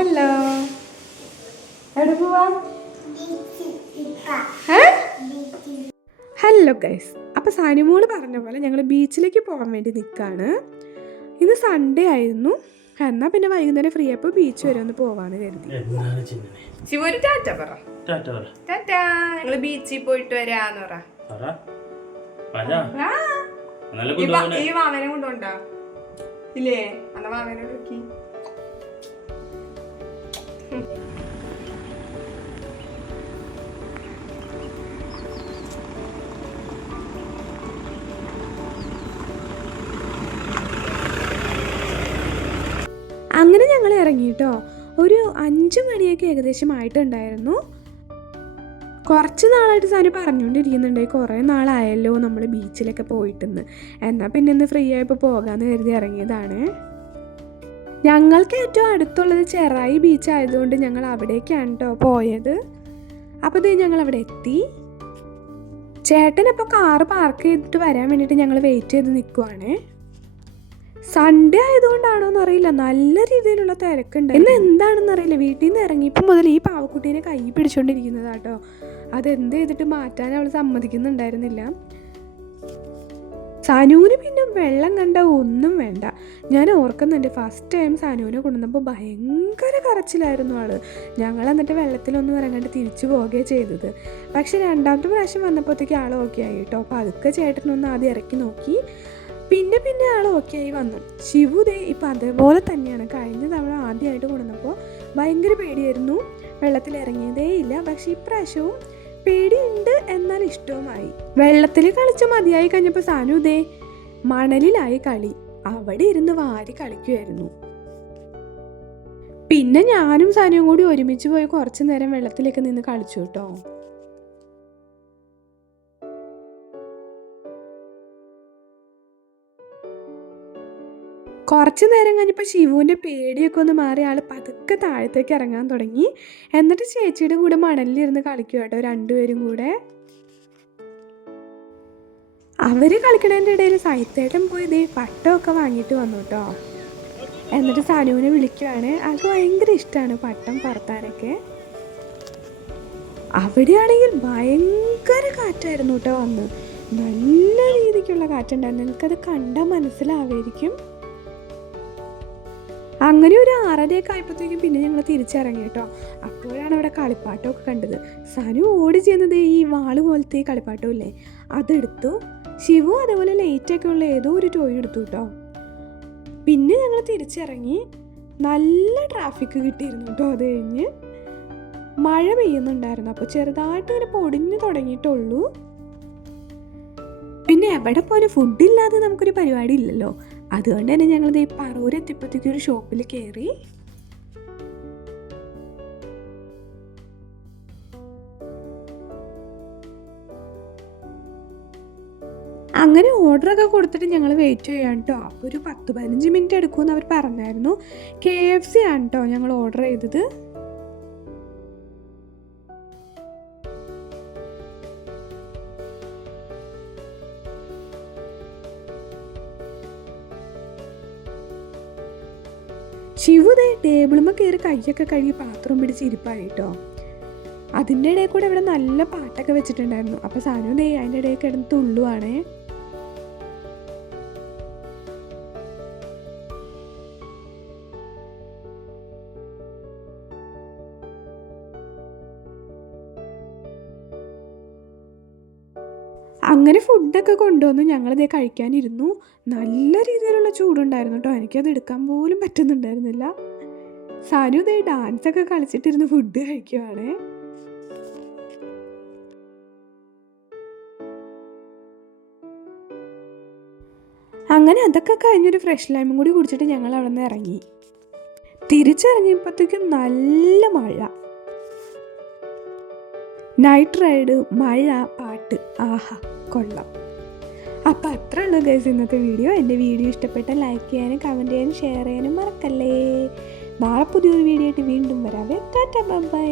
Hello, എവിടെ പോവാ? Hello guys, അപ്പോൾ സാനിമോള് പറഞ്ഞ പോലെ ഞങ്ങൾ ബീച്ചിലേക്ക് പോകാൻ വേണ്ടി നിൽക്കുകയാണ്. ഇന്ന് സൺഡേ ആയിരുന്നു. എന്നാൽ പിന്നെ വൈകുന്നേരം ഫ്രീ ആയപ്പോൾ ബീച്ച് വരെ ഒന്ന് പോവാന്ന് കരുതി. ശിവൊരു ടാറ്റ പറ. ടാറ്റ, ഞങ്ങൾ ബീച്ചിൽ പോയിട്ട് വരാന്ന് പറ. ഈ വാവനെ കൊണ്ടുപോണ്ടാ ഇല്ലേ? അന്ന വാവനെ നോക്കി. അങ്ങനെ ഞങ്ങൾ ഇറങ്ങിയിട്ടോ. ഒരു 5 മണിയൊക്കെ ഏകദേശം ആയിട്ടുണ്ടായിരുന്നു. കുറച്ച് നാളായിട്ട് സാനി പറഞ്ഞുകൊണ്ടിരിക്കുന്നുണ്ട്, കുറേ നാളായല്ലോ നമ്മൾ ബീച്ചിലൊക്കെ പോയിട്ടെന്ന്. എന്നാൽ പിന്നെ ഇന്ന് ഫ്രീ ആയപ്പോൾ പോകാമെന്ന് കരുതി ഇറങ്ങിയതാണ്. ഞങ്ങൾക്ക് ഏറ്റവും അടുത്തുള്ളത് ചെറായി ബീച്ച് ആയതുകൊണ്ട് ഞങ്ങൾ അവിടേക്കാണ് കേട്ടോ പോയത്. അപ്പോൾ ഇത് ഞങ്ങൾ അവിടെ എത്തി. ചേട്ടനപ്പോൾ കാറ് പാർക്ക് ചെയ്തിട്ട് വരാൻ വേണ്ടിയിട്ട് ഞങ്ങൾ വെയിറ്റ് ചെയ്ത് നിൽക്കുവാണ്. സൺഡേ ആയതുകൊണ്ടാണോ എന്നറിയില്ല, നല്ല രീതിയിലുള്ള തിരക്കുണ്ട്. ഇന്ന് എന്താണെന്ന് അറിയില്ല. വീട്ടിൽ നിന്ന് ഇറങ്ങിയപ്പോൾ മുതൽ ഈ പാവക്കുട്ടീനെ കൈ പിടിച്ചുകൊണ്ടിരിക്കുന്നതാട്ടോ. അതെന്ത് ചെയ്തിട്ട് മാറ്റാൻ അവൾ സമ്മതിക്കുന്നുണ്ടായിരുന്നില്ല. സാനുവിന് പിന്നെ വെള്ളം കണ്ട ഒന്നും വേണ്ട. ഞാൻ ഓർക്കുന്നുണ്ട്, ഫസ്റ്റ് ടൈം സാനുവിനെ കൊണ്ടുവന്നപ്പോൾ ഭയങ്കര കരച്ചിലായിരുന്നു ആള്. ഞങ്ങൾ എന്നിട്ട് വെള്ളത്തിലൊന്നും ഇറങ്ങാണ്ട് തിരിച്ചു പോവുകയാണ് ചെയ്തത്. പക്ഷെ രണ്ടാമത്തെ പ്രാവശ്യം വന്നപ്പോഴത്തേക്ക് ആൾ ഓക്കെ ആയി കേട്ടോ. അപ്പോൾ അതൊക്കെ ചേട്ടനൊന്ന് ആദ്യം ഇറക്കി നോക്കി, പിന്നെ ആൾ ഓക്കെ ആയി വന്നു. ശിവുദേ ഇപ്പം അതേപോലെ തന്നെയാണ്. കഴിഞ്ഞ തവണ ആദ്യമായിട്ട് കൊണ്ടുവന്നപ്പോൾ ഭയങ്കര പേടിയായിരുന്നു, വെള്ളത്തിൽ ഇറങ്ങിയതേ ഇല്ല. പക്ഷെ ഇപ്രാവശ്യവും പേടിയുണ്ട്, എന്നാൽ ഇഷ്ടവുമായി. വെള്ളത്തിൽ കളിച്ച് മതിയായി കഴിഞ്ഞപ്പോൾ സാനുദേ മണലിലായി കളി. അവിടെ ഇരുന്ന് വാരി കളിക്കുമായിരുന്നു. പിന്നെ ഞാനും സാനുവും കൂടി ഒരുമിച്ച് പോയി കുറച്ച് നേരം വെള്ളത്തിലേക്ക് നിന്ന് കളിച്ചു കേട്ടോ. കുറച്ച് നേരം കഴിഞ്ഞപ്പോൾ ശിവുവിൻ്റെ പേടിയൊക്കെ ഒന്ന് മാറി ആൾ പതുക്കെ താഴത്തേക്ക് ഇറങ്ങാൻ തുടങ്ങി. എന്നിട്ട് ചേച്ചിയുടെ കൂടെ മണലിലിരുന്ന് കളിക്കും കേട്ടോ, രണ്ടുപേരും കൂടെ. അവർ കളിക്കണതിൻ്റെ ഇടയിൽ സൈത്തേട്ടൻ പോയി ഇതേ പട്ടമൊക്കെ വാങ്ങിയിട്ട് വന്നു കേട്ടോ. എന്നിട്ട് സാനുവിനെ വിളിക്കുവാണ്. ആൾക്ക് ഭയങ്കര ഇഷ്ടമാണ് പട്ടം പറത്താനൊക്കെ. അവിടെയാണെങ്കിൽ ഭയങ്കര കാറ്റായിരുന്നു കേട്ടോ വന്ന്. നല്ല രീതിക്കുള്ള കാറ്റുണ്ടായിരുന്നു. നിങ്ങൾക്കത് കണ്ടാൽ മനസ്സിലാവായിരിക്കും. അങ്ങനെ ഒരു 6:30 ആയപ്പോഴത്തേക്കും പിന്നെ ഞങ്ങൾ തിരിച്ചിറങ്ങി കേട്ടോ. അപ്പോഴാണ് അവിടെ കളിപ്പാട്ടമൊക്കെ കണ്ടത്. സനു ഓടി ചെയ്യുന്നത് ഈ വാള് പോലത്തെ ഈ കളിപ്പാട്ടമില്ലേ, അതെടുത്തു. ശിവു അതേപോലെ ലൈറ്റൊക്കെ ഉള്ള ഏതോ ഒരു ടോയ് എടുത്തു കേട്ടോ. പിന്നെ ഞങ്ങൾ തിരിച്ചിറങ്ങി. നല്ല ട്രാഫിക് കിട്ടിയിരുന്നു കേട്ടോ. അത് കഴിഞ്ഞ് മഴ പെയ്യുന്നുണ്ടായിരുന്നു. അപ്പോൾ ചെറുതായിട്ട് ഇങ്ങനെ പൊടിഞ്ഞു തുടങ്ങിയിട്ടുള്ളൂ. പിന്നെ എവിടെ പോലെ ഫുഡില്ലാതെ നമുക്കൊരു പരിപാടി ഇല്ലല്ലോ. അതുകൊണ്ട് തന്നെ ഞങ്ങളിത് ഈ പറൂരെത്തിയപ്പോഴത്തേക്ക് ഒരു ഷോപ്പിൽ കയറി. അങ്ങനെ ഓർഡറൊക്കെ കൊടുത്തിട്ട് ഞങ്ങൾ വെയിറ്റ് ചെയ്യാൻ കേട്ടോ. അപ്പോൾ ഒരു 10-15 മിനിറ്റ് എടുക്കുമെന്ന് അവർ പറഞ്ഞായിരുന്നു. KFC ആണ് കേട്ടോ ഞങ്ങൾ ഓർഡർ ചെയ്തത്. ശിവുദേ ടേബിളുമ്പോൾ കയറി കൈയൊക്കെ കഴുകി പാത്രം പിടിച്ച് ഇരിപ്പായി കേട്ടോ. അതിൻ്റെ ഇടയിൽ കൂടെ ഇവിടെ നല്ല പാട്ടൊക്കെ വെച്ചിട്ടുണ്ടായിരുന്നു. അപ്പോൾ സാനു ദേ അതിൻ്റെ ഇടയിൽ കിടന്ന് തുള്ളുവാണേ. അങ്ങനെ ഫുഡൊക്കെ കൊണ്ടുവന്നു. ഞങ്ങളിതേ കഴിക്കാനിരുന്നു. നല്ല രീതിയിലുള്ള ചൂടുണ്ടായിരുന്നു കേട്ടോ. എനിക്കത് എടുക്കാൻ പോലും പറ്റുന്നുണ്ടായിരുന്നില്ല. സാനു ഇതേ ഡാൻസൊക്കെ കളിച്ചിട്ടിരുന്ന് ഫുഡ് കഴിക്കുവാണേ. അങ്ങനെ അതൊക്കെ കഴിഞ്ഞൊരു ഫ്രഷ് ലൈമും കൂടി കുടിച്ചിട്ട് ഞങ്ങൾ അവിടെ നിന്ന് ഇറങ്ങി. തിരിച്ചിറങ്ങിയപ്പോഴത്തേക്കും നല്ല മഴ. നൈറ്റ് റൈഡ്, മഴ, പാട്ട്, ആഹാ കൊള്ളാം. അപ്പോൾ അത്രേ ഉള്ളൂ ഗൈസ് ഇന്നത്തെ വീഡിയോ. എൻ്റെ വീഡിയോ ഇഷ്ടപ്പെട്ടാൽ ലൈക്ക് ചെയ്യാനും കമൻറ്റ് ചെയ്യാനും ഷെയർ ചെയ്യാനും മറക്കല്ലേ. നാളെ പുതിയൊരു വീഡിയോ ആയിട്ട് വീണ്ടും വരാവേ. Tata bye.